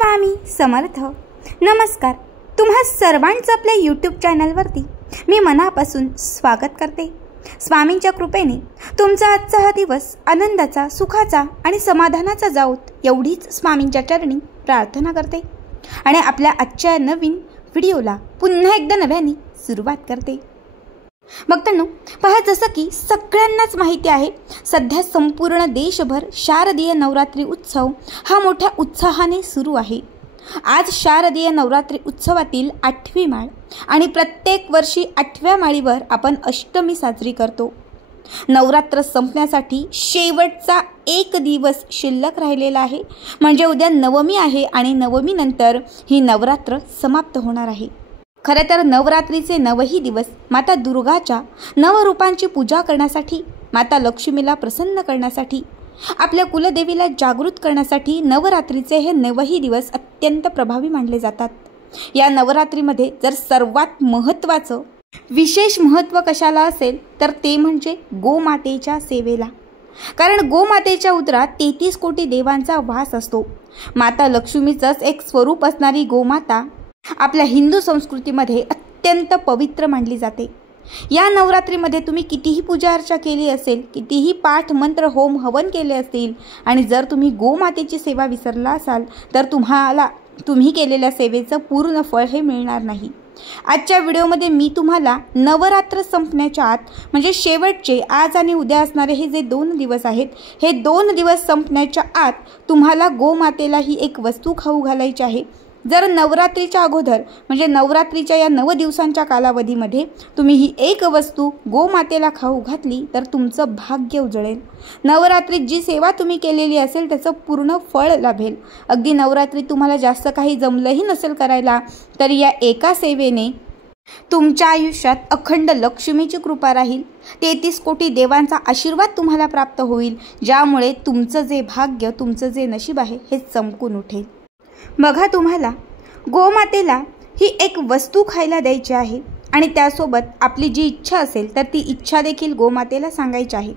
स्वामी समर्थ. नमस्कार. तुम्हा सर्वांचं आपल्या यूट्यूब चॅनलवरती मी मनापासून स्वागत करते. स्वामींच्या कृपेने तुमचा आजचा हा दिवस आनंदाचा, सुखाचा आणि समाधानाचा जावोत एवढीच स्वामींच्या चरणी प्रार्थना करते आणि आपल्या आजच्या नवीन व्हिडिओला पुन्हा एकदा नव्याने सुरुवात करते. भक्तांनो, पहा, जसं की सगळ्यांनाच माहिती आहे, सध्या संपूर्ण देशभर शारदीय नवरात्री उत्सव हा मोठ्या उत्साहाने सुरू आहे. आज शारदीय नवरात्री उत्सवातील 8वी माळ आणि प्रत्येक वर्षी 8व्या माळीवर आपण अष्टमी साजरी करतो. नवरात्र संपण्यासाठी शेवटचा एक दिवस शिल्लक राहिलेला आहे. म्हणजे उद्या नवमी आहे आणि नवमीनंतर ही नवरात्र समाप्त होणार आहे. खरं तर नवरात्रीचे 9ही दिवस माता दुर्गाच्या नवरूपांची पूजा करण्यासाठी, माता लक्ष्मीला प्रसन्न करण्यासाठी, आपल्या कुलदेवीला जागृत करण्यासाठी नवरात्रीचे हे 9ही दिवस अत्यंत प्रभावी मानले जातात. या नवरात्रीमध्ये जर सर्वात महत्त्वाचं विशेष महत्त्व कशाला असेल तर ते म्हणजे गोमातेच्या सेवेला. कारण गोमातेच्या उदरात 33 कोटी देवांचा वास असतो. माता लक्ष्मीचंच एक स्वरूप असणारी गोमाता आपल्या हिंदू संस्कृतीमध्ये अत्यंत पवित्र मानली जाते. या नवरात्रीमध्ये तुम्ही कितीही पूजा अर्चा केली असेल, कितीही पाठ मंत्र होम हवन केले असतील आणि जर तुम्ही गोमातेची सेवा विसरला असाल तर तुम्ही केलेल्या सेवेचं पूर्ण फळ हे मिळणार नाही. आजच्या व्हिडिओमध्ये मी तुम्हाला नवरात्र संपण्याच्या आत, म्हणजे शेवटचे आज आणि उद्या असणारे हे जे 2 दिवस आहेत, हे 2 दिवस संपण्याच्या आत तुम्हाला गोमातेला ही एक वस्तू खाऊ घालायची आहे. जर नवरात्रीच्या अगोदर, म्हणजे नवरात्रीच्या या 9 दिवसांच्या कालावधीमध्ये तुम्ही ही एक वस्तू गोमातेला खाऊ घातली तर तुमचं भाग्य उजळेल. नवरात्रीत जी सेवा तुम्ही केलेली असेल त्याचं पूर्ण फळ लाभेल. अगदी नवरात्रीत तुम्हाला जास्त काही जमलंही नसेल करायला तर या एका सेवेने तुमच्या आयुष्यात अखंड लक्ष्मीची कृपा राहील. 33 कोटी देवांचा आशीर्वाद तुम्हाला प्राप्त होईल, ज्यामुळे तुमचं जे भाग्य, तुमचं जे नशीब आहे हे चमकून उठेल. बघा, तुम्हाला गोमातेला ही एक वस्तू खायला द्यायची आहे आणि त्यासोबत आपली जी इच्छा असेल तर ती इच्छा देखील गोमातेला सांगायची आहे.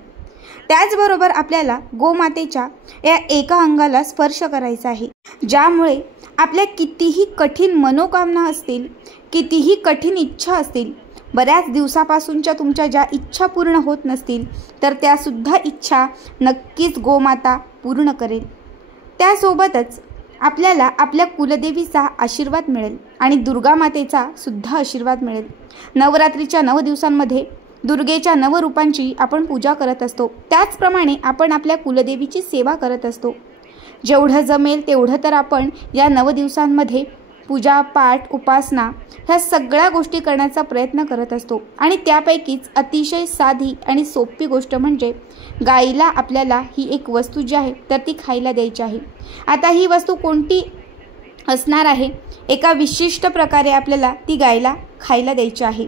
त्याचबरोबर आपल्याला गोमातेच्या या एका अंगाला स्पर्श करायचा आहे, ज्यामुळे आपल्या कितीही कठीण मनोकामना असतील, कितीही कठीण इच्छा असतील, बऱ्याच दिवसापासूनच्या तुमच्या ज्या इच्छा पूर्ण होत नसतील तर त्यासुद्धा इच्छा नक्कीच गोमाता पूर्ण करेल. त्यासोबतच आपल्याला आपल्या कुलदेवीचा आशीर्वाद मिळेल आणि दुर्गा मातेचा सुद्धा आशीर्वाद मिळेल. नवरात्रीच्या 9 दिवसांमध्ये दुर्गेच्या नवरूपांची आपण पूजा करत असतो. त्याचप्रमाणे आपण आपल्या कुलदेवीची सेवा करत असतो. जेवढं जमेल तेवढं तर आपण या 9 दिवसांमध्ये पूजा, पाठ, उपासना ह्या सगळ्या गोष्टी करण्याचा प्रयत्न करत असतो. आणि त्यापैकीच अतिशय साधी आणि सोपी गोष्ट म्हणजे गाईला आपल्याला ही एक वस्तू जी आहे तर ती खायला द्यायची आहे. आता ही वस्तू कोणती असणार आहे? एका विशिष्ट प्रकारे आपल्याला ती गाईला खायला द्यायची आहे.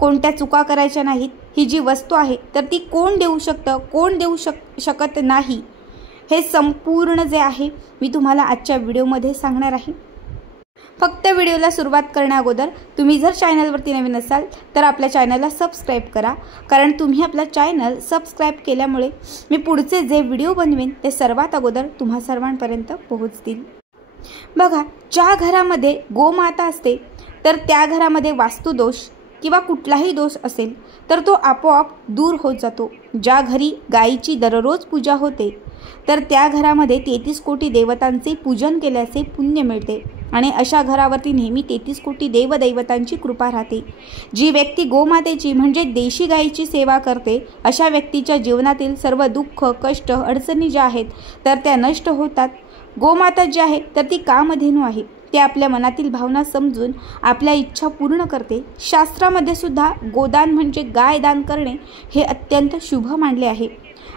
कोणत्या चुका करायच्या नाहीत. ही जी वस्तू आहे तर ती कोण देऊ शकतं, कोण देऊ शकत नाही, हे संपूर्ण जे आहे मी तुम्हाला आजच्या व्हिडिओमध्ये सांगणार आहे. फक्त व्हिडिओला सुरुवात करण्याअगोदर तुम्ही जर चॅनलवरती नवीन असाल तर आपल्या चॅनलला सबस्क्राईब करा. कारण तुम्ही आपला चॅनल सबस्क्राईब केल्यामुळे मी पुढचे जे व्हिडिओ बनवेन ते सर्वात अगोदर तुम्हा सर्वांपर्यंत पोहोचतील. बघा, ज्या घरामध्ये गोमाता असते तर त्या घरामध्ये वास्तुदोष किंवा कुठलाही दोष असेल तर तो आपोआप दूर होत जातो. ज्या घरी गायीची दररोज पूजा होते तर त्या घरामध्ये 33 कोटी देवतांचे पूजन केल्याचे पुण्य मिळते आणि अशा घरावरती नेहमी 33 कोटी देवदैवतांची कृपा राहते. जी व्यक्ती गोमातेची म्हणजे देशी गायीची सेवा करते अशा व्यक्तीच्या जीवनातील सर्व दुःख, कष्ट, अडचणी ज्या आहेत तर त्या नष्ट होतात. गोमाता जी आहे तर ती कामधेनू आहे. ते आपल्या मनातील भावना समजून आपल्या इच्छा पूर्ण करते. शास्त्रामध्ये सुद्धा गोदान म्हणजे गाय दान करणे हे अत्यंत शुभ मानले आहे.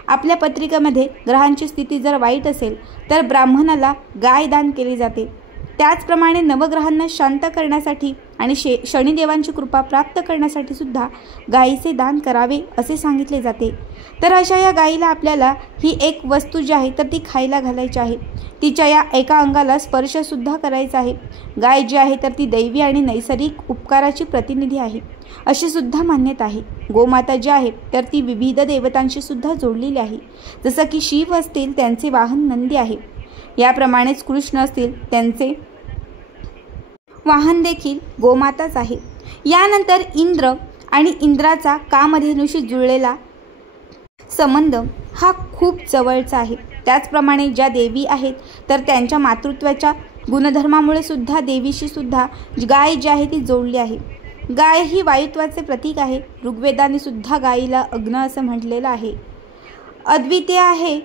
आपल्या पत्रिकेमध्ये ग्रहांची स्थिती जर वाईट असेल तर ब्राह्मणाला गाय दान केली जाते. त्याचप्रमाणे नवग्रहांना शांत करण्यासाठी आणि शनिदेवांची कृपा प्राप्त करण्यासाठी सुद्धा गायीचे दान करावे असे सांगितले जाते. तर अशा या गायीला आपल्याला ही एक वस्तू जी आहे तर ती खायला घालायची आहे. तिच्या या एका अंगाला स्पर्शसुद्धा करायचा आहे. गाय जी आहे तर ती दैवी आणि नैसर्गिक उपकाराची प्रतिनिधी आहे अशी सुद्धा मान्यता आहे. गोमाता जी आहे तर ती विविध देवतांशी सुद्धा जोडलेली आहे. जसं की शिव असतील त्यांचे वाहन नंदी आहे. याप्रमाणेच कृष्ण असतील त्यांचे वाहन देखील गोमाताच आहे। यानंतर इंद्र आणि इंद्राचा कामधेनुशी जुळलेला संबंध हा खूप जवळचा आहे। त्याचप्रमाणे ज्या देवी आहेत तर त्यांच्या मातृत्वाच्या गुणधर्मामुळे सुद्धा देवीशी सुद्धा गाय जी आहे ती जोडली आहे। गाय ही वायुत्वाचे प्रतीक आहे। ऋग्वेदाने सुद्धा गायीला अग्न असं म्हटलेलं आहे। अद्वितीय आहे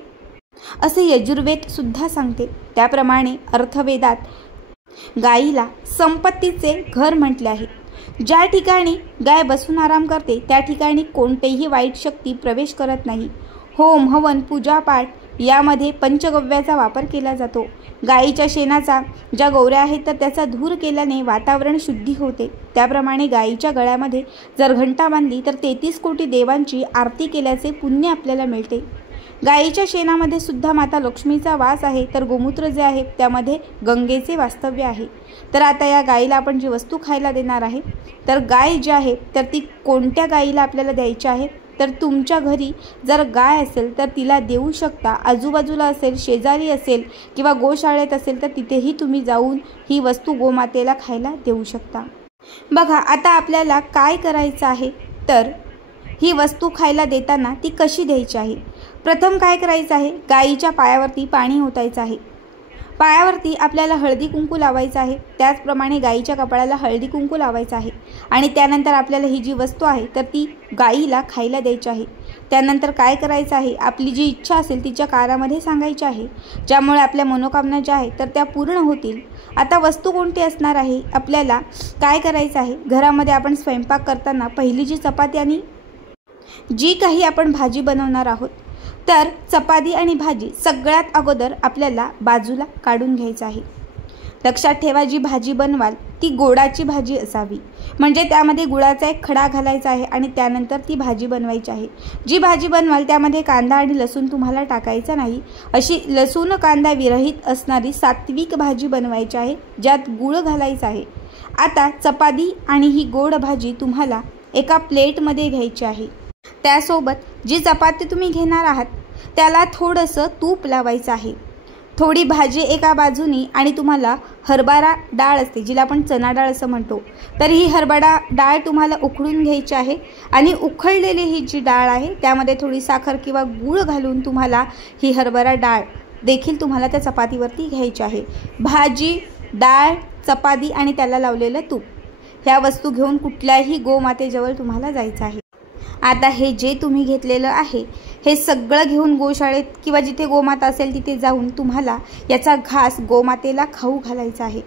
असे यजुर्वेद सुद्धा सांगते। त्याप्रमाणे अर्थवेदात गायीला संपत्तीचे घर म्हटले आहे। ज्या ठिकाणी गाय बसून आराम करते त्या ठिकाणी कोणतेही वाईट शक्ती प्रवेश करत नाही। होम हवन पूजापाठ यामध्ये पंचगव्याचा वापर केला जातो। गायीच्या शेणाचा ज्या गौऱ्या आहेत तर त्याचा धूर केल्याने वातावरण शुद्धी होते। त्याप्रमाणे गायीच्या गळ्यामध्ये जर घंटा बांधली तर 33 कोटी देवांची आरती केल्याचे पुण्य आपल्याला मिळते। गायीच्या शेणामध्ये सुद्धा माता लक्ष्मीचा वास आहे, तर गोमूत्र जे आहे त्यामध्ये गंगेचे वास्तव्य आहे। तर आता या गायीला आपण जी वस्तू खायला देणार आहे तर गाय जी आहे तर ती कोणत्या गायीला आपल्याला द्यायची आहे तर तुमच्या घरी जर गाय असेल तर तिला देऊ शकता। आजूबाजूला असेल, शेजारी असेल किंवा गोशाळेत असेल तर तिथेही तुम्ही जाऊन ही वस्तू गोमातेला खायला देऊ शकता। बघा आता आपल्याला काय करायचं आहे तर ही वस्तू खायला देताना ती कशी द्यायची आहे। प्रथम काय करायचं आहे, गायीच्या पायावरती पाणी ओतायचं आहे। पायावरती आपल्याला हळदी कुंकू लावायचं आहे। त्याचप्रमाणे गायीच्या कपाळाला हळदी कुंकू लावायचं आहे आणि त्यानंतर आपल्याला ही जी वस्तू आहे तर ती गायीला खायला द्यायची आहे। त्यानंतर काय करायचं आहे, आपली जी इच्छा असेल तिच्या कानामध्ये सांगायची आहे, ज्यामुळे आपल्या मनोकामना ज्या आहेत तर त्या पूर्ण होतील। आता वस्तू कोणती असणार आहे, आपल्याला काय करायचं आहे, घरामध्ये आपण स्वयंपाक करताना पहिली जी चपाती आणि जी काही आपण भाजी बनवणार आहोत तर चपाती आणि भाजी सगळ्यात अगोदर आपल्याला बाजूला काढून घ्यायचं आहे। लक्षात ठेवा जी भाजी बनवाल ती गोडाची भाजी असावी, म्हणजे त्यामध्ये गुळाचा एक खडा घालायचा आहे आणि त्यानंतर ती भाजी बनवायची आहे। जी भाजी बनवाल त्यामध्ये कांदा आणि लसूण तुम्हाला टाकायचा नाही, अशी लसूण कांदा विरहित असणारी सात्विक भाजी बनवायची आहे ज्यात गुळ घालायचा आहे। आता चपाती आणि ही गोड भाजी तुम्हाला एका प्लेटमध्ये घ्यायची आहे। त्यासोबत जी चपाती तुम्ही घेणार आहात त्याला थोडंसं तूप लावायचं आहे। थोडी भाजी एका बाजूनी आणि तुम्हाला हरभरा डाळ असते जिला आपण चना डाळ असं म्हणतो, तर ही हरभरा डाळ तुम्हाला उकळून घ्यायची आहे आणि उकळलेली ही जी डाळ आहे त्यामध्ये थोडी साखर किंवा गूळ घालून तुम्हाला ही हरभरा डाळ देखील तुम्हाला त्या चपातीवरती घ्यायची आहे। भाजी, डाळ, चपाती आणि त्याला लावलेलं तूप ह्या वस्तू घेऊन कुठल्याही गोमातेजवळ तुम्हाला जायचं आहे। आता हे जे तुम्ही घेतलेलं आहे हे सगळं घेऊन गोशाळेत किंवा जिथे गोमाता असेल तिथे जाऊन तुम्हाला याचा घास गोमातेला खाऊ घालायचा आहे।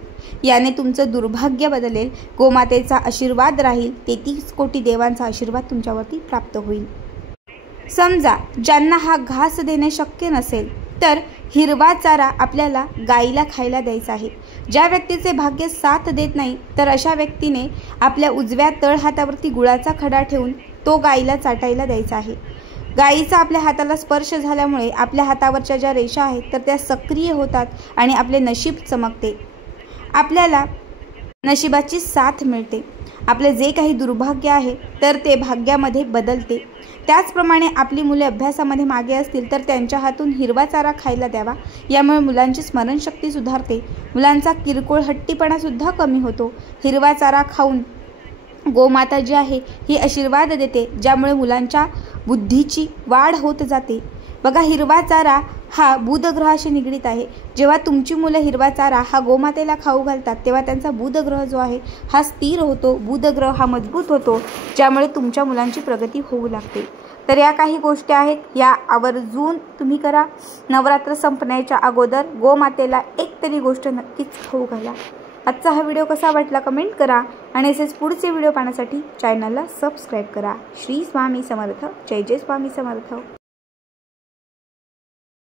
याने तुमचं दुर्भाग्य बदलेल, गोमातेचा आशीर्वाद राहील, 33 कोटी देवांचा आशीर्वाद तुमच्यावरती प्राप्त होईल। समजा ज्यांना हा घास देणे शक्य नसेल तर हिरवा चारा आपल्याला गायीला खायला द्यायचा आहे। ज्या व्यक्तीचे भाग्य साथ देत नाही तर अशा व्यक्तीने आपल्या उजव्या तळ हातावरती गुळाचा खडा ठेवून तो गायीला चाटायला द्यायचा आहे। गायीचा आपल्या हाताला स्पर्श झाल्यामुळे आपल्या हातावरच्या ज्या रेषा आहेत तर त्या सक्रिय होतात आणि आपले नशीब चमकते, आपल्याला नशिबाची साथ मिळते, आपले जे काही दुर्भाग्य आहे तर ते भाग्यामध्ये बदलते। त्याचप्रमाणे आपली मुले अभ्यासामध्ये मागे असतील तर त्यांच्या हातून हिरवा चारा खायला द्यावा, यामुळे मुलांची स्मरणशक्ती सुधारते, मुलांचा किरकोळ हट्टीपणा सुद्धा कमी होतो। हिरवा चारा खाऊन गोमाता जी आहे ही आशीर्वाद देते, ज्यामुळे मुलांच्या बुद्धीची वाढ होत जाते। बघा हिरवा चारा हा बुधग्रहाशी निगडीत आहे। जेव्हा तुमची मुलं हिरवा चारा हा गोमातेला खाऊ घालतात तेव्हा त्यांचा बुधग्रह जो आहे हा स्थिर होतो, बुधग्रह हा मजबूत होतो, ज्यामुळे तुमच्या मुलांची प्रगती होऊ लागते। तर या काही गोष्टी आहेत, या आवर्जून तुम्ही करा। नवरात्र संपण्याच्या अगोदर गोमातेला एक तरी गोष्ट नक्कीच खाऊ घाला। आजचा हा व्हिडिओ कसा वाटला कमेंट करा आणि असेच पुढचे व्हिडिओ पाहण्यासाठी चॅनलला सबस्क्राईब करा। श्री स्वामी समर्थ, जय जय स्वामी समर्थ।